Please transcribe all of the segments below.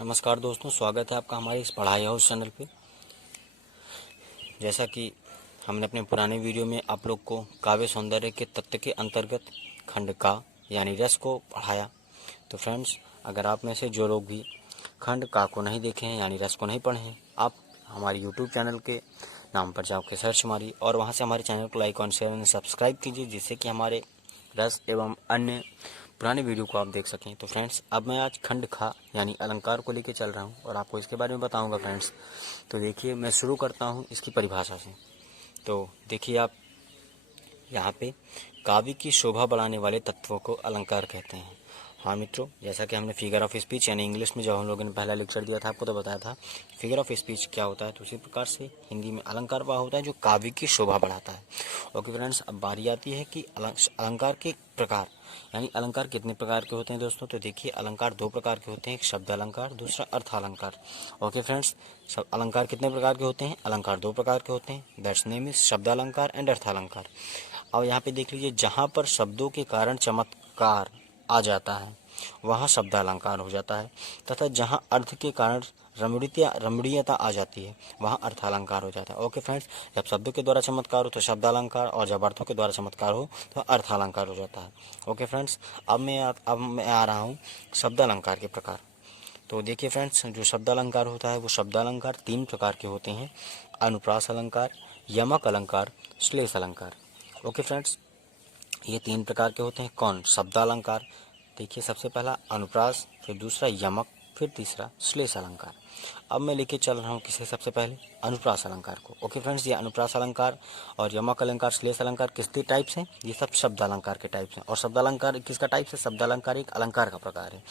नमस्कार दोस्तों, स्वागत है आपका हमारे इस पढ़ाई हाउस चैनल पे। जैसा कि हमने अपने पुराने वीडियो में आप लोग को काव्य सौंदर्य के तत्व के अंतर्गत खंड का यानी रस को पढ़ाया, तो फ्रेंड्स अगर आप में से जो लोग भी खंड का को नहीं देखे हैं यानी रस को नहीं पढ़े हैं, आप हमारे यूट्यूब चैनल के नाम पर जाकर सर्च मारिए और वहाँ से हमारे चैनल को लाइक और शेयर और सब्सक्राइब कीजिए, जिससे कि हमारे रस एवं अन्य पुराने वीडियो को आप देख सकें। तो फ्रेंड्स अब मैं आज खंड खा यानी अलंकार को लेके चल रहा हूँ और आपको इसके बारे में बताऊंगा फ्रेंड्स। तो देखिए, मैं शुरू करता हूँ इसकी परिभाषा से। तो देखिए, आप यहाँ पे काव्य की शोभा बढ़ाने वाले तत्वों को अलंकार कहते हैं। हाँ मित्रों, जैसा कि हमने फिगर ऑफ स्पीच यानी इंग्लिश में जब हम लोगों ने पहला लेक्चर दिया था आपको, तो बताया था फिगर ऑफ स्पीच क्या होता है, तो उसी प्रकार से हिंदी में अलंकार वह होता है जो काव्य की शोभा बढ़ाता है। ओके फ्रेंड्स, अब बारी आती है कि अलंकार के प्रकार यानी अलंकार कितने प्रकार के होते हैं दोस्तों। तो देखिए, अलंकार दो प्रकार के होते हैं, एक शब्द अलंकार, दूसरा अर्थ अलंकार। ओके फ्रेंड्स, सब अलंकार कितने प्रकार के होते हैं? अलंकार दो प्रकार के होते हैं, दैट्स नेम इज शब्द अलंकार एंड अर्थ अलंकार। अब यहाँ पे देख लीजिए, जहाँ पर शब्दों के कारण चमत्कार आ जाता है वहाँ शब्द अलंकार हो जाता है, तथा जहाँ अर्थ के कारण रमणीयता आ जाती है वहाँ अर्थ अलंकार हो जाता है। ओके फ्रेंड्स, जब शब्दों के द्वारा चमत्कार हो तो शब्द अलंकार, और जब अर्थों के द्वारा चमत्कार हो तो अर्थ अलंकार हो जाता है। ओके फ्रेंड्स, अब मैं आ रहा हूँ शब्द अलंकार के प्रकार। तो देखिए फ्रेंड्स, जो शब्द अलंकार होता है वो शब्द अलंकार तीन प्रकार के होते हैं, अनुप्रास अलंकार, यमक अलंकार, श्लेष अलंकार। ओके फ्रेंड्स, ये तीन प्रकार के होते हैं। कौन? शब्द अलंकार। देखिए, सबसे पहला अनुप्रास, फिर दूसरा यमक, फिर तीसरा श्लेष अलंकार। अब मैं लेके चल रहा हूँ किसे? सबसे पहले अनुप्रास अलंकार को। ओके फ्रेंड्स, ये अनुप्रास अलंकार और यमक अलंकार, श्लेष अलंकार किसके टाइप्स हैं? ये सब शब्द अलंकार के टाइप्स हैं। और शब्द अलंकार किसका टाइप्स है? शब्द अलंकार एक अलंकार का प्रकार है।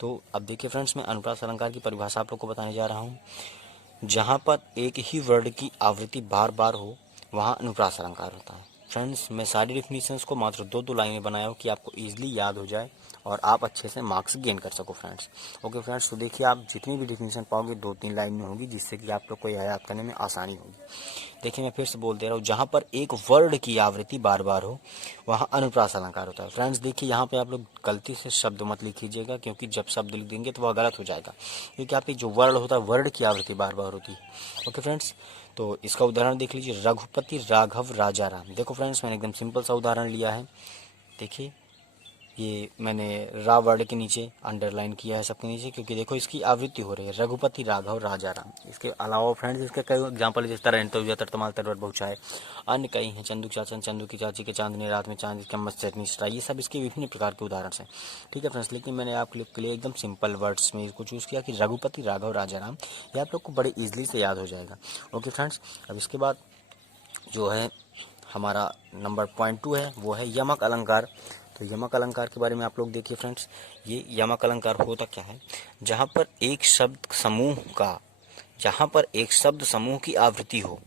तो अब देखिए फ्रेंड्स, मैं अनुप्रास अलंकार की परिभाषा आप लोग को बताने जा रहा हूँ। जहाँ पर एक ही वर्ड की आवृत्ति बार बार हो वहाँ अनुप्रास अलंकार होता है। फ्रेंड्स, मैं सारी डिफिनीशंस को मात्र दो लाइन में बनाया हूँ कि आपको इजीली याद हो जाए और आप अच्छे से मार्क्स गेन कर सको फ्रेंड्स। ओके फ्रेंड्स, तो देखिए, आप जितनी भी डिफिनीशन पाओगे 2-3 लाइन में होगी, जिससे कि आप लोग को यह याद करने में आसानी होगी। देखिए, मैं फिर से बोल दे रहा हूँ, जहाँ पर एक वर्ड की आवृत्ति बार बार हो वहाँ अनुप्रास अलंकार होता है। फ्रेंड्स देखिए, यहाँ पे आप लोग गलती से शब्द मत लिखिएगा, क्योंकि जब शब्द लिख देंगे तो वह गलत हो जाएगा, क्योंकि यहाँ पे जो वर्ड होता है वर्ड की आवृत्ति बार बार होती है। ओके फ्रेंड्स, तो इसका उदाहरण देख लीजिए, रघुपति राघव राजा राम। देखो फ्रेंड्स, मैंने एकदम सिंपल सा उदाहरण लिया है। देखिए, ये मैंने रा वर्ड के नीचे अंडरलाइन किया है सबके नीचे, क्योंकि देखो इसकी आवृत्ति हो रही है, रघुपति राघव राजा राम। इसके अलावा फ्रेंड्स इसके कई एग्जाम्पल है, जिस तरह इंटरव्यू तरतमाल तरवट बहुचाए, अन्य कई हैं, चंदू चाचन चंदू की चाची के चांदनी रात में चांद की चम्मच चटनी चटाई, ये सब इसके विभिन्न प्रकार के उदाहरण हैं। ठीक है फ्रेंड्स, लेकिन मैंने आपके लिए एकदम सिंपल वर्ड्स में इसको चूज़ किया कि रघुपति राघव राजा राम, ये आप लोग को बड़े ईजिली से याद हो जाएगा। ओके फ्रेंड्स, अब इसके बाद जो है हमारा नंबर पॉइंट 2 है, वो है यमक अलंकार। तो यमक अलंकार के बारे में आप लोग देखिए फ्रेंड्स, ये यमक अलंकार होता क्या है? जहाँ पर एक शब्द समूह की आवृत्ति हो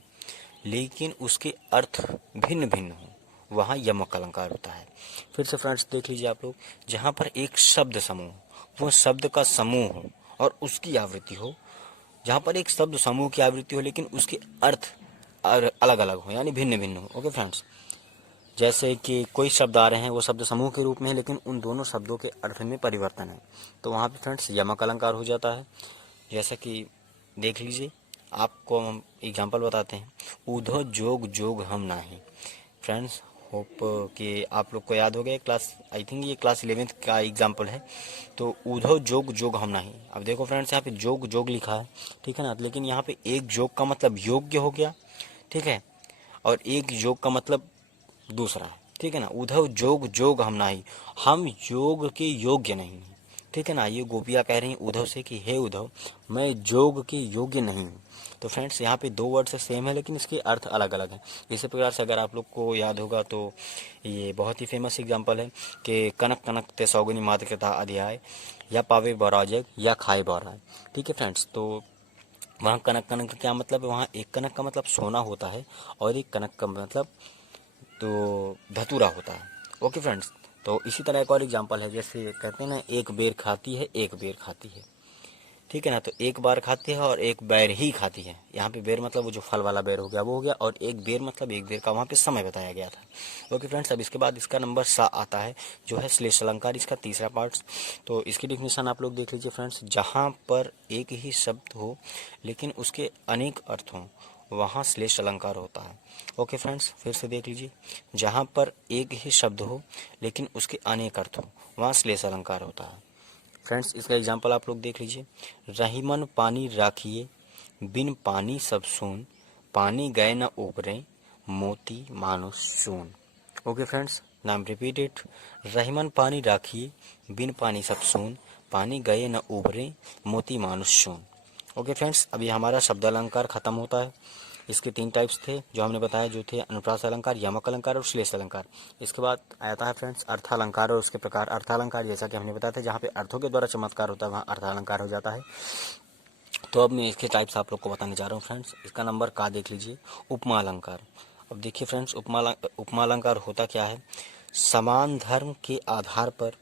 लेकिन उसके अर्थ भिन्न भिन्न हो वहाँ यमक अलंकार होता है। फिर से फ्रेंड्स देख लीजिए आप लोग, जहाँ पर एक शब्द समूह, वो शब्द का समूह हो और उसकी आवृत्ति हो, जहाँ पर एक शब्द समूह की आवृत्ति हो लेकिन उसके अर्थ अलग अलग हो यानी भिन्न भिन्न हो। ओके फ्रेंड्स, जैसे कि कोई शब्द आ रहे हैं वो शब्द समूह के रूप में है लेकिन उन दोनों शब्दों के अर्थ में परिवर्तन है, तो वहाँ पे फ्रेंड्स यमक अलंकार हो जाता है। जैसे कि देख लीजिए, आपको हम एग्जांपल बताते हैं, ऊधो जोग जोग हम नाही। फ्रेंड्स, होप कि आप लोग को याद हो गया, क्लास आई थिंक ये क्लास 11th का एग्जाम्पल है। तो ऊधो जोग जोग हम नाही। अब देखो फ्रेंड्स, यहाँ पे जोग जोग लिखा है, ठीक है ना, लेकिन यहाँ पे एक जोग का मतलब योग्य हो गया, ठीक है, और एक योग का मतलब दूसरा है, ठीक है ना। उद्धव जोग जोग हम नाही, हम योग के योग्य नहीं हैं, ठीक है ना। ये गोपियाँ कह रही हैं उद्धव से कि हे उद्धव, मैं योग के योग्य नहीं हूँ। तो फ्रेंड्स यहाँ पे दो वर्ड से सेम है लेकिन इसके अर्थ अलग अलग हैं। इसी प्रकार से अगर आप लोग को याद होगा तो ये बहुत ही फेमस एग्जाम्पल है कि कनक कनक ते सौगनी मात कथा अध्याय, या पावे बौराजग या खाए बौरा। ठीक है फ्रेंड्स, तो वहाँ कनक कनक का क्या मतलब है? वहाँ एक कनक का मतलब सोना होता है और एक कनक का मतलब तो धतूरा होता है। ओके फ्रेंड्स, तो इसी तरह एक और एग्जांपल है, जैसे कहते हैं ना, एक बेर खाती है एक बेर खाती है, ठीक है ना। तो एक बार खाती है और एक बेर ही खाती है। यहाँ पे बेर मतलब वो जो फल वाला बेर हो गया वो हो गया, और एक बेर मतलब एक बेर का वहाँ पे समय बताया गया था। ओके फ्रेंड्स, अब इसके बाद इसका नंबर सा आता है जो है श्लेष अलंकार, इसका तीसरा पार्ट। तो इसकी डिफिनेशन आप लोग देख लीजिए फ्रेंड्स। जहाँ पर एक ही शब्द हो लेकिन उसके अनेक अर्थ हों वहाँ श्लेष अलंकार होता है। ओके फ्रेंड्स, फिर से देख लीजिए। जहाँ पर एक ही शब्द हो लेकिन उसके अनेक अर्थ हो वहाँ श्लेष अलंकार होता है। फ्रेंड्स, इसका एग्जाम्पल आप लोग देख लीजिए। रहीमन पानी राखिए, बिन पानी सब सून, पानी गए न उबरे, मोती मानुष सून। ओके फ्रेंड्स, नाम रिपीट इट। रहीमन पानी राखिए, बिन पानी सब सून, पानी गए न उबरे, मोती मानुष सून। ओके फ्रेंड्स, अभी हमारा शब्द अलंकार खत्म होता है। इसके 3 टाइप्स थे जो हमने बताया, जो थे अनुप्रास अलंकार, यमक अलंकार और श्लेष अलंकार। इसके बाद आता है फ्रेंड्स अर्थालंकार और उसके प्रकार। अर्थालंकार जैसा कि हमने बताया था, जहाँ पे अर्थों के द्वारा चमत्कार होता है वहाँ अर्थालंकार हो जाता है। तो अब मैं इसके टाइप्स आप लोग को बताने जा रहा हूँ फ्रेंड्स। इसका नंबर का देख लीजिए, उपमा अलंकार। अब देखिए फ्रेंड्स, उपमा अलंकार होता क्या है। समान धर्म के आधार पर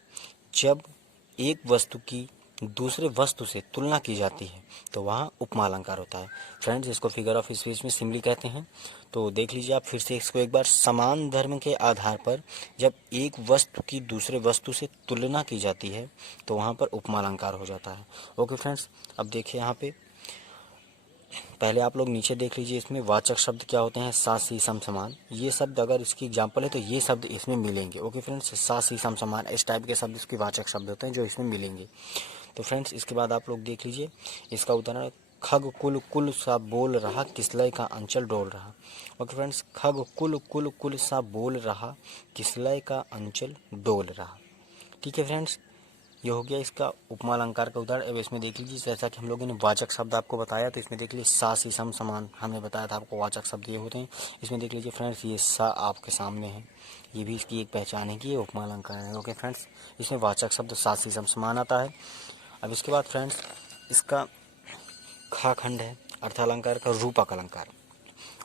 जब एक वस्तु की दूसरे वस्तु से तुलना की जाती है तो वहाँ उपमा अलंकार होता है। फ्रेंड्स, इसको फिगर ऑफ स्पीच में सिम्बली कहते हैं। तो देख लीजिए आप फिर से इसको एक बार। समान धर्म के आधार पर जब एक वस्तु की दूसरे वस्तु से तुलना की जाती है तो वहाँ पर उपमा अलंकार हो जाता है। ओके फ्रेंड्स, अब देखिए यहाँ पे पहले आप लोग नीचे देख लीजिए। इसमें वाचक शब्द क्या होते हैं, सा सी सम समान। ये शब्द अगर इसकी एग्जांपल है तो ये शब्द इसमें मिलेंगे। ओके फ्रेंड्स, सा सी सम समान इस टाइप के शब्द इसके वाचक शब्द होते हैं जो इसमें मिलेंगे। तो फ्रेंड्स, इसके बाद आप लोग देख लीजिए इसका उदाहरण। खग कुल कुल सा बोल रहा, किसलय का अंचल डोल रहा। ओके फ्रेंड्स, खग कुल कुल कुल सा बोल रहा, किसलय का अंचल डोल रहा। ठीक है फ्रेंड्स, ये हो गया इसका उपमा अलंकार का उदाहरण। अब इसमें देख लीजिए, जैसा कि हम लोगों ने वाचक शब्द आपको बताया, तो इसमें देख लीजिए सा सी सम समान हमने बताया था आपको, वाचक शब्द ये होते हैं। इसमें देख लीजिए फ्रेंड्स, ये सा आपके सामने है, ये भी इसकी एक पहचान है कि ये उपमा अलंकार है। ओके फ्रेंड्स, इसमें वाचक शब्द सा सी सम समान आता है। अब इसके बाद फ्रेंड्स इसका खा खंड है अर्थालंकार का, रूपक अलंकार।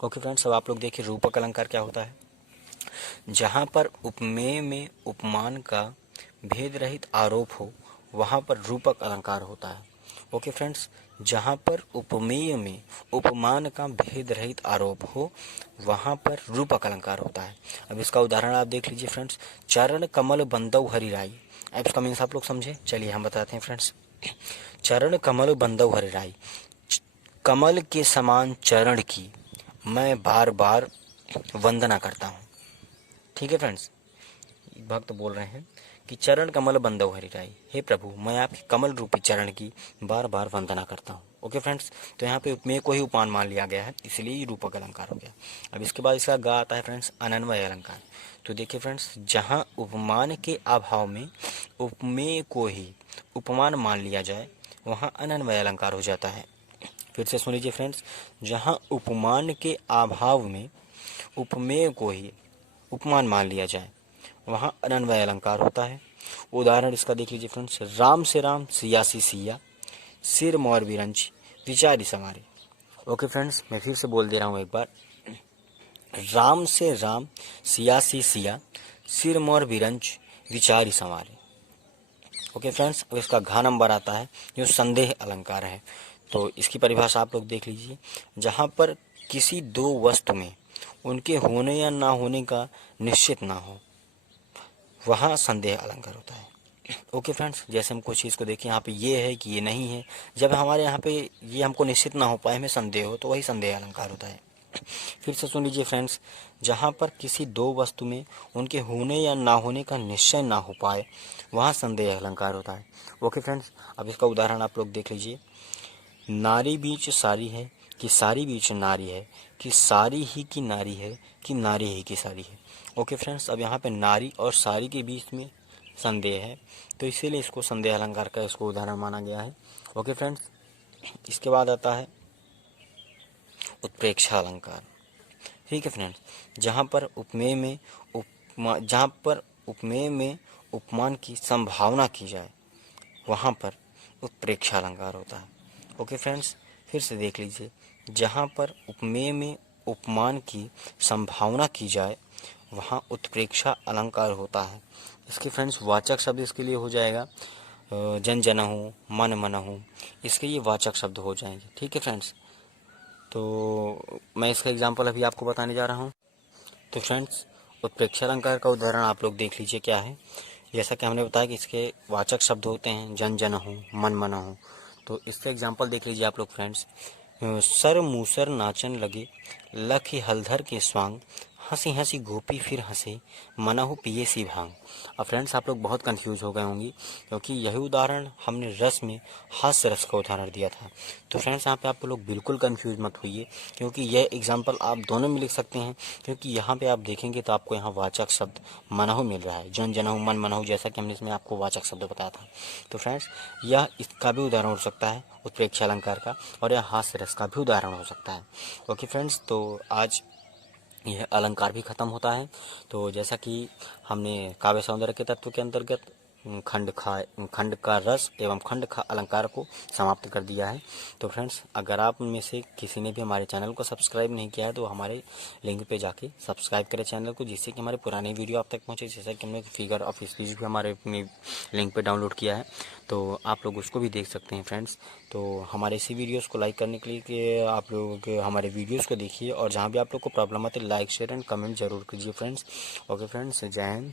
ओके फ्रेंड्स, अब आप लोग देखिए रूपक अलंकार क्या होता है। जहाँ पर उपमेय में उपमान का भेद रहित आरोप हो वहाँ पर रूपक अलंकार होता है। ओके फ्रेंड्स, जहाँ पर उपमेय में उपमान का भेद रहित आरोप हो वहाँ पर रूपक अलंकार होता है। अब इसका उदाहरण आप देख लीजिए फ्रेंड्स। चरण कमल बंदौ हरिराई। अब इसका मीन्स आप लोग समझे, चलिए हम बताते हैं फ्रेंड्स। चरण कमल बंदौ हरिराई, कमल के समान चरण की मैं बार बार वंदना करता हूँ। ठीक है फ्रेंड्स, भक्त बोल रहे हैं कि चरण कमल बंदौ हरिराई, हे प्रभु मैं आपके कमल रूपी चरण की बार बार वंदना करता हूँ। ओके फ्रेंड्स, तो यहाँ पे उपमेय को ही उपमान मान लिया गया है, इसलिए ये रूपक अलंकार हो गया। अब इसके बाद इसका गा आता है फ्रेंड्स अनन्वय अलंकार। तो देखिए फ्रेंड्स, जहाँ उपमान के अभाव में उपमेय को ही उपमान मान लिया जाए वहाँ अनन्वय अलंकार हो जाता है। फिर से सुन लीजिए फ्रेंड्स, जहाँ उपमान के अभाव में उपमेय को ही उपमान मान लिया जाए वहाँ अनन्वय अलंकार होता है। उदाहरण इसका देख लीजिए फ्रेंड्स। राम से राम सिया सी सिया, सिर मोर बिरंच विचारी समारे। ओके फ्रेंड्स, मैं फिर से बोल दे रहा हूँ एक बार। राम से राम सिया सी सिया, सिर मोर बिरंच विचारी समारे। ओके फ्रेंड्स, अब इसका घा नंबर आता है जो संदेह अलंकार है। तो इसकी परिभाषा आप लोग देख लीजिए। जहाँ पर किसी दो वस्तु में उनके होने या ना होने का निश्चित ना हो वहाँ संदेह अलंकार होता है। ओके फ्रेंड्स, जैसे हम कोई चीज़ को देखें यहाँ पे ये है कि ये नहीं है, जब हमारे यहाँ पे ये हमको निश्चित ना हो पाए, हमें संदेह हो, तो वही संदेह अलंकार होता है। फिर से सुन लीजिए फ्रेंड्स, जहाँ पर किसी दो वस्तु में उनके होने या ना होने का निश्चय ना हो पाए वहाँ संदेह अलंकार होता है। ओके फ्रेंड्स, अब इसका उदाहरण आप लोग देख लीजिए। नारी बीच सारी है कि सारी बीच नारी है, कि सारी ही की नारी है कि नारी ही की सारी है। ओके फ्रेंड्स, अब यहाँ पे नारी और सारी के बीच में संदेह है, तो इसीलिए इसको संदेह अलंकार का इसको उदाहरण माना गया है। ओके फ्रेंड्स, इसके बाद आता है उत्प्रेक्षा अलंकार। ठीक है फ्रेंड्स, जहाँ पर उपमेय में उपमान की संभावना की जाए वहाँ पर उत्प्रेक्षा अलंकार होता है। ओके फ्रेंड्स, फिर से देख लीजिए। जहाँ पर उपमेय में उपमान की संभावना की जाए वहाँ उत्प्रेक्षा अलंकार होता है। इसके फ्रेंड्स वाचक शब्द इसके लिए हो जाएगा जन जन हूँ, मन मन हूँ, इसके ये वाचक शब्द हो जाएंगे। ठीक है फ्रेंड्स, तो मैं इसका एग्जाम्पल अभी आपको बताने जा रहा हूँ। तो फ्रेंड्स, उत्प्रेक्षालंकार का उदाहरण आप लोग देख लीजिए क्या है। जैसा कि हमने बताया कि इसके वाचक शब्द होते हैं जन जन हूँ, मन मन हूँ। तो इसका एग्जाम्पल देख लीजिए आप लोग फ्रेंड्स। सर मूसर नाचन लगे, लखी हलधर के स्वांग, हंसी हंसी गोपी फिर हंसे, मनहु पिए सी भांग। अब फ्रेंड्स, आप लोग बहुत कंफ्यूज हो गए होंगी, क्योंकि यही उदाहरण हमने रस में हास्य रस का उदाहरण दिया था। तो फ्रेंड्स, यहाँ पे आप लोग बिल्कुल कंफ्यूज मत होइए, क्योंकि यह एग्जाम्पल आप दोनों में लिख सकते हैं। क्योंकि यहाँ पे आप देखेंगे तो आपको यहाँ वाचक शब्द मनहु मिल रहा है, जन जनहु, मन मनहु, जैसा कि हमने इसमें आपको वाचक शब्द बताया था। तो फ्रेंड्स, यह इसका भी उदाहरण हो सकता है उत्प्रेक्षा अलंकार का, और यह हास्य रस का भी उदाहरण हो सकता है। ओके फ्रेंड्स, तो आज यह अलंकार भी खत्म होता है। तो जैसा कि हमने काव्य सौंदर्य के तत्व के अंतर्गत खंड का रस एवं खंड का अलंकार को समाप्त कर दिया है। तो फ्रेंड्स, अगर आप में से किसी ने भी हमारे चैनल को सब्सक्राइब नहीं किया है तो हमारे लिंक पे जाके सब्सक्राइब करें चैनल को, जिससे कि हमारे पुराने वीडियो आप तक पहुंचे। जैसा कि हमने फिगर ऑफ स्पीच भी हमारे अपने लिंक पे डाउनलोड किया है, तो आप लोग उसको भी देख सकते हैं फ्रेंड्स। तो हमारे इसी वीडियोज़ को लाइक करने के लिए कि आप लोग हमारे वीडियोज़ को देखिए, और जहाँ भी आप लोग को प्रॉब्लम आती है लाइक शेयर एंड कमेंट जरूर कीजिए फ्रेंड्स। ओके फ्रेंड्स, जय हिंद।